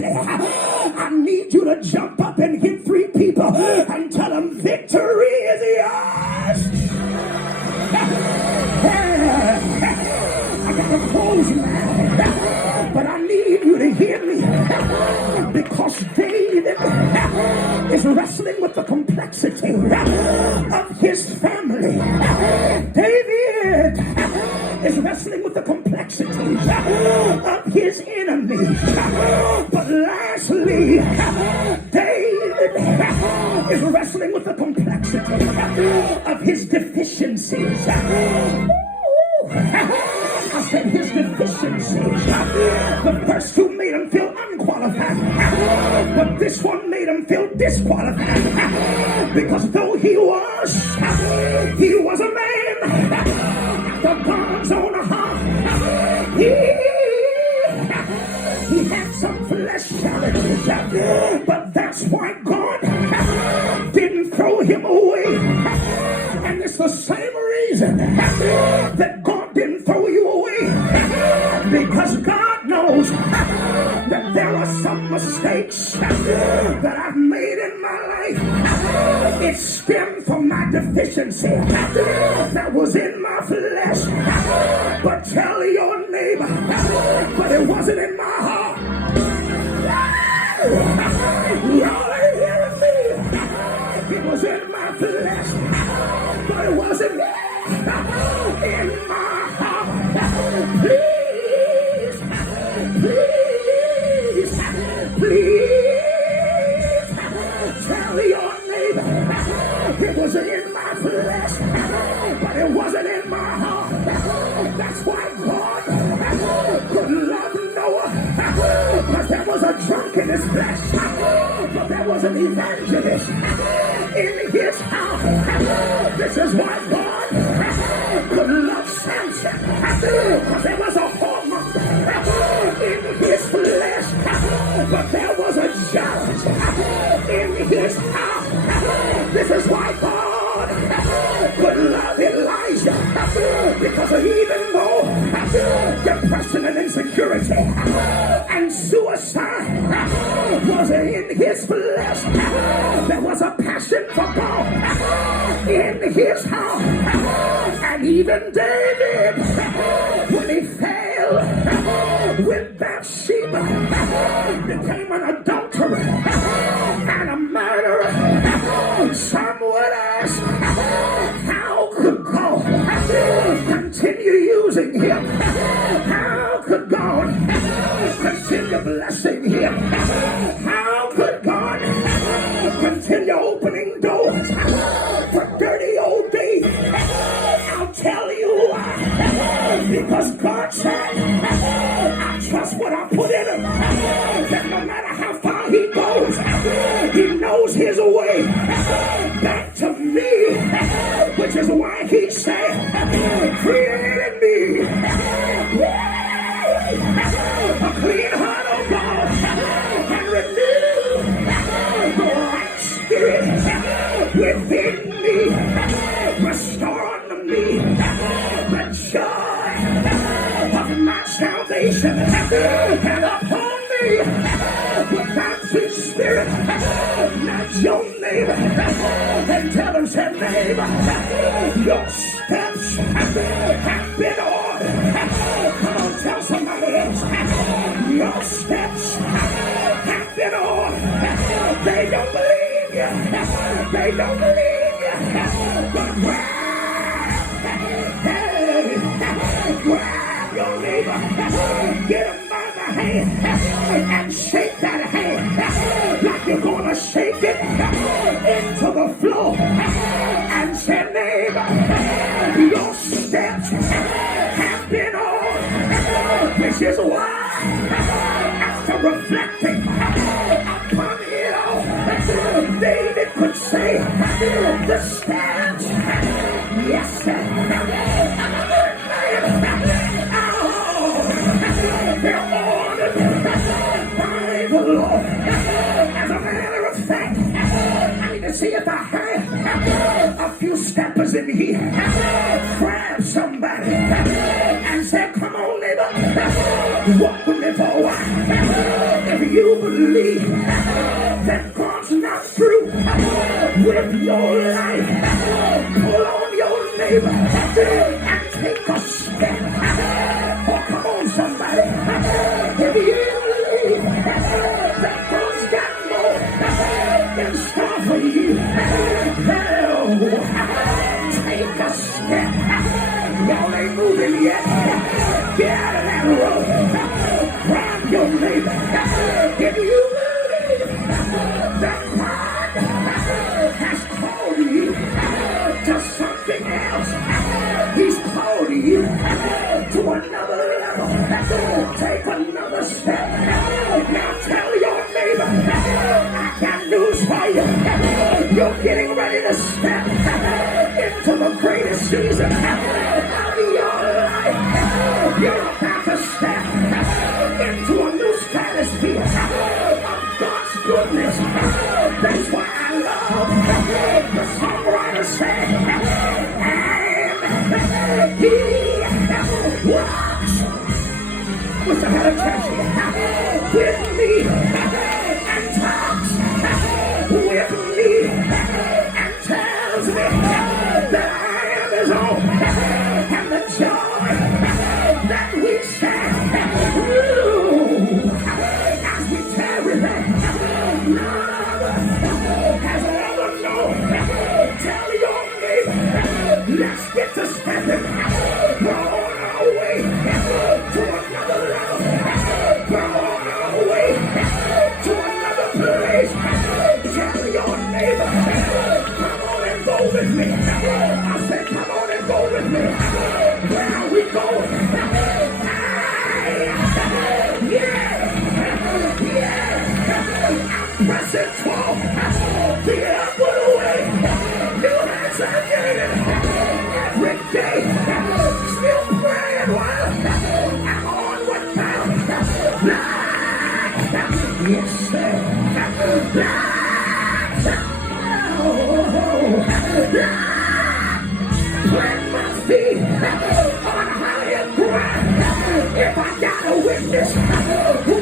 victoriously. I need you to jump up and hit 3 people and tell them victory is yours. I gotta close now, but I need you to hear me, because David is wrestling with the complexity of his family. David is wrestling with the complexity of his enemies. But lastly, David is wrestling with the complexity of his deficiencies. I said his deficiencies. The first 2 made him feel unqualified, but this one made him feel disqualified, because though he was a man after God's own heart. He had some flesh challenges, but that's why God didn't throw him away. And it's the same reason that God didn't throw you away, because God knows that there are some mistakes that I've made in my life. It stemmed from my deficiency that was in my flesh. But tell your neighbor, but it wasn't in my heart. Y'all ain't hearing me. It was in my flesh, but it wasn't in my heart. Please, please, please tell your neighbor it wasn't in my flesh, but it wasn't in my heart. That's why God could love Noah, because there was a drunk in his flesh, but there was an evangelist in his house. This is why God could love Samson, because there was a whoremonger in his flesh, but there was a judge in his house. This is why God could love Elijah, because even though depression and insecurity and suicide was in his flesh, there was a passion for God in his heart. And even David, when he fell with Bathsheba, became an adulterer and a murderer. Some would ask, how could God continue using him? How could God continue blessing him? How could God continue opening doors for dirty old David? I'll tell you why. Because God said, I trust what I put in him, that no matter how far he goes, he knows his way back to me, which is why he said, create in me a clean heart, oh God, and renew the right spirit within me. Restore unto me the joy of my salvation, and uphold me with thy sweet spirit. Not your neighbor, and tell him, say, neighbor, your steps have been ordered. Come on, tell somebody else, your steps have been ordered. They don't believe you. They don't believe you. But grab your neighbor, get him by the hand, and shake that hand like you're gonna shake it into the floor, and say, neighbor, your steps have been ordered. This is why, after reflecting upon it all, David could say, the steps, yes, sir. They're ordered by the Lord. As a matter of fact, I need to see if I have a few steppers in here. Grab somebody and say, come on, neighbor, walk with me for a while. If you believe that God's not through with your life? Pull on your neighbor and take a step. Oh, come on, somebody. If you believe that God's got more in store for you, take a step. Y'all ain't moving yet. Get out of that road. Grab your neighbor. If you believe that God has called you to something else, He's called you to another level. Take another step. Now tell your neighbor, I got news for you. You're getting ready to step into the greatest season of your life. You're about to step into a new stratosphere of God's goodness. That's why I love the songwriter said, and He walks. I wish I had a church here with me and talks with me and tells me that I am His own, and the joy that we share as we tarry there, none has ever known. Tell your neighbor, let's get to stepping. We're on our way to another level. We're on our way to another place. Tell your neighbor, come on and go with me. I said, come on and go with me. Where are we going? I'm pressing forward the upward way. New hands are gaining every day. Still praying while I'm onward bound. Yes, sir. Plant my feet on higher ground. If I got a witness who